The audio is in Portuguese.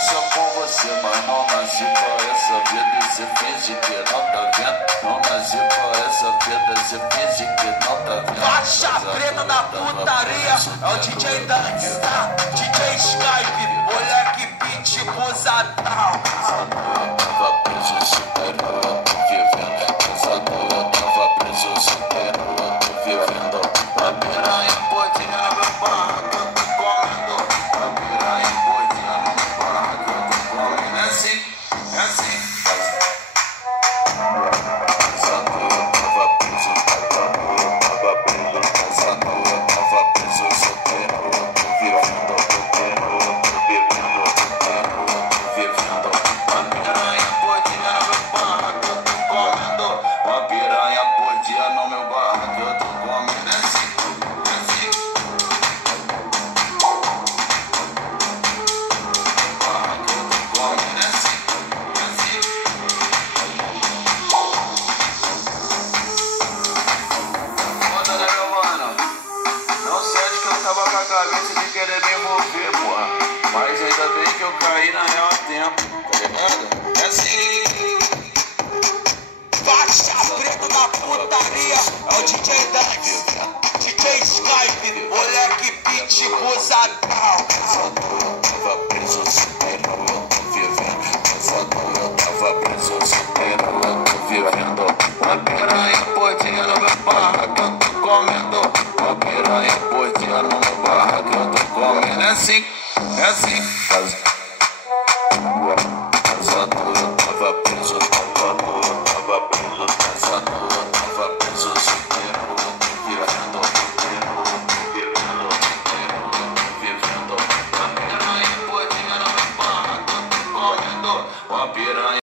só por você, mas não nasci pra essa vida e cê finge que não tá vendo. Não nasci pra essa vida, cê finge que não tá vendo. Faixa preta da putaria, é o DJ Dance, DJ Skype, moleque beat busadão. Eu tava preso, supero, eu tô vivendo. Pesado, eu tava preso, supero, eu tô vivendo. A piranha podinha no meu barraco, eu tô comendo. A piranha podinha no meu barraco, eu tô comendo. É assim, é assim. Pesado, eu tava preso, pesado, eu tava preso. Pesado, eu tava preso, supero, eu tô vivendo. Eu tô vivendo, eu tô vivendo. A piranha podinha no meu barraco, eu tô comendo. A piranha podinha no meu barraco, eu tô comendo. É assim, é assim. Barraco, eu tô comendo. É assim, é assim. Foda, né, meu mano? Não sente que eu tava com a cabeça de querer me envolver, porra. Mas ainda bem que eu caí na real a tempo, tá ligado? É assim. Faixa preta da putaria, é o DJ Dance, DJ Skype, moleque beat busadão. Eu tava preso, supero, eu tô vivendo. Pesado, eu tava preso, supero, eu tô vivendo. A piranha podinha no meu barraco, eu tô comendo. A piranha podinha no meu barraco, eu tô comendo. É assim, é assim. Pesado, eu tava preso, pesado, eu tava preso. Pesado, eu tava preso, supero, eu tô vivendo. Vivendo. A piranha podinha no meu barraco, eu tô comendo. A piranha